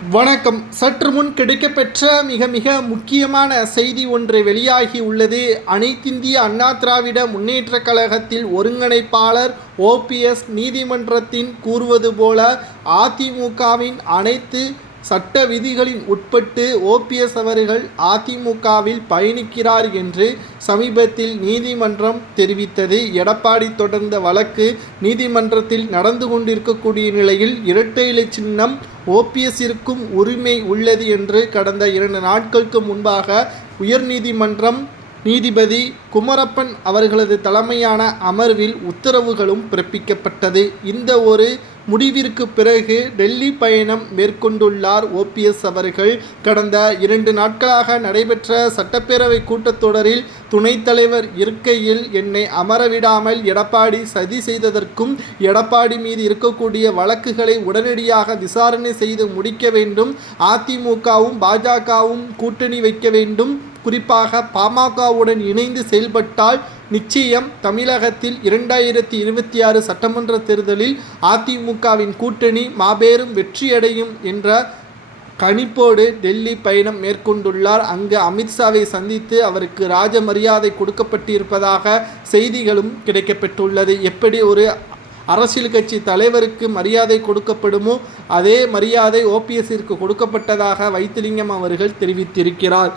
வணக்கம். சற்று முன் கிடைக்கப்பெற்ற மிக முக்கியமான செய்தி ஒன்று வெளியாகி உள்ளது. அனைத்திந்திய அண்ணா திராவிட முன்னேற்றக் கழகத்தில் ஒருங்கிணைப்பாளர் ஓபிஎஸ் நீதிமன்றத்தின் கூறுவது போல அதிமுகவின் அனைத்து சட்ட விதிகளின் உட்பட்டு ஓபிஎஸ் அவர்கள் அதிமுகவில் பயணிக்கிறார் என்று சமீபத்தில் நீதிமன்றம் தெரிவித்தது. எடப்பாடி தொடர்ந்த வழக்கு நீதிமன்றத்தில் நடந்து கொண்டிருக்கக்கூடிய நிலையில் இரட்டை இலை சின்னம் ஓபிஎஸ்ஸிற்கும் உரிமை உள்ளது என்று கடந்த 2 நாட்களுக்கு முன்பாக உயர்நீதிமன்றம் நீதிபதி குமரப்பன் அவர்களது தலைமையான அமர்வில் உத்தரவுகளும் பிறப்பிக்கப்பட்டது. இந்த ஒரு முடிவிற்கு பிறகு டெல்லி பயணம் மேற்கொண்டுள்ளார் ஓபிஎஸ் அவர்கள். கடந்த 2 நாட்களாக நடைபெற்ற சட்டப்பேரவை கூட்டத்தொடரில் துணைத் தலைவர் இருக்கையில் என்னை அமரவிடாமல் எடப்பாடி சதி செய்ததற்கும், எடப்பாடி மீது இருக்கக்கூடிய வழக்குகளை உடனடியாக விசாரணை செய்து முடிக்க வேண்டும், அதிமுகவும் பாஜகவும் கூட்டணி வைக்க வேண்டும், குறிப்பாக பாமகவுடன் இணைந்து செயல்பட்டால் நிச்சயம் தமிழகத்தில் 2026 சட்டமன்ற தேர்தலில் அதிமுகவின் கூட்டணி மாபெரும் வெற்றியடையும் என்ற கணிப்போடு டெல்லி பயணம் மேற்கொண்டுள்ளார். அங்கு அமித்ஷாவை சந்தித்து அவருக்கு ராஜ மரியாதை கொடுக்கப்பட்டிருப்பதாக செய்திகளும் கிடைக்கப்பெற்றுள்ளது. எப்படி ஒரு அரசியல் கட்சி தலைவருக்கு மரியாதை கொடுக்கப்படுமோ அதே மரியாதை ஓபிஎஸ்ஸிற்கு கொடுக்கப்பட்டதாக வைத்திலிங்கம் அவர்கள் தெரிவித்திருக்கிறார்.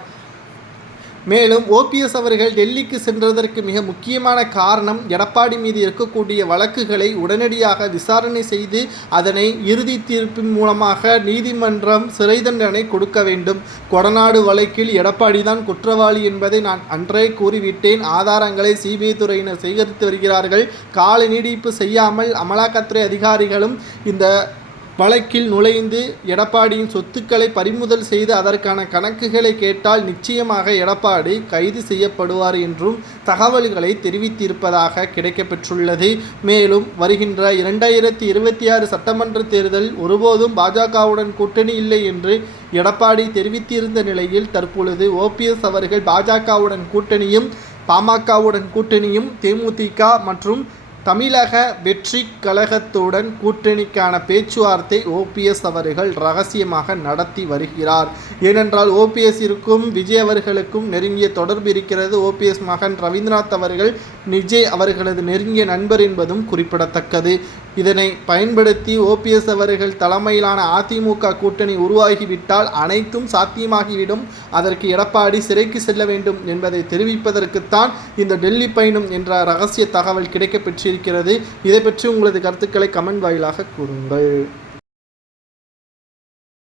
மேலும் ஓபிஎஸ் அவர்கள் டெல்லிக்கு சென்றதற்கு மிக முக்கியமான காரணம் எடப்பாடி மீது இருக்கக்கூடிய வழக்குகளை உடனடியாக விசாரணை செய்து அதனை இறுதி தீர்ப்பின் மூலமாக நீதிமன்றம் சிறை தண்டனை கொடுக்க வேண்டும். கொடநாடு வழக்கில் எடப்பாடி தான் குற்றவாளி என்பதை நான் அன்றே கூறிவிட்டேன். ஆதாரங்களை சிபிஐ துறையினர் சேகரித்து வருகிறார்கள். கால நீடிப்பு செய்யாமல் அமலாக்கத்துறை அதிகாரிகளும் இந்த வழக்கில் நுழைந்து எடப்பாடியின் சொத்துக்களை பறிமுதல் செய்து அதற்கான கணக்குகளை கேட்டால் நிச்சயமாக எடப்பாடி கைது செய்யப்படுவார் என்றும் தகவல்களை தெரிவித்திருப்பதாக கிடைக்கப்பெற்றுள்ளது. மேலும் வருகின்ற 2026 சட்டமன்ற தேர்தல் ஒருபோதும் பாஜகவுடன் கூட்டணி இல்லை என்று எடப்பாடி தெரிவித்திருந்த நிலையில் தற்பொழுது ஓபிஎஸ் அவர்கள் பாஜகவுடன் கூட்டணியும் பாமகவுடன் கூட்டணியும் தேமுதிக மற்றும் தமிழக வெற்றி கழகத்துடன் கூட்டணிக்கான பேச்சுவார்த்தை ஓபிஎஸ் அவர்கள் ரகசியமாக நடத்தி வருகிறார். ஏனென்றால் ஓபிஎஸ்ஸிற்கும் விஜய் அவர்களுக்கும் நெருங்கிய தொடர்பு இருக்கிறது. ஓபிஎஸ் மகன் ரவீந்திரநாத் அவர்கள் விஜய் அவர்களது நெருங்கிய நண்பர் என்பதும் குறிப்பிடத்தக்கது. இதனை பயன்படுத்தி ஓபிஎஸ் அவர்கள் தலைமையிலான அதிமுக கூட்டணி உருவாகிவிட்டால் அனைத்தும் சாத்தியமாகிவிடும். அதற்கு எடப்பாடி சிறைக்கு செல்ல வேண்டும் என்பதை தெரிவிப்பதற்குத்தான் இந்த டெல்லி பயணம் என்ற ரகசிய தகவல் கிடைக்கப்பெற்றிருக்கிறது. இதை பற்றி உங்களது கருத்துக்களை கமெண்ட் வாயிலாக கூறுங்கள்.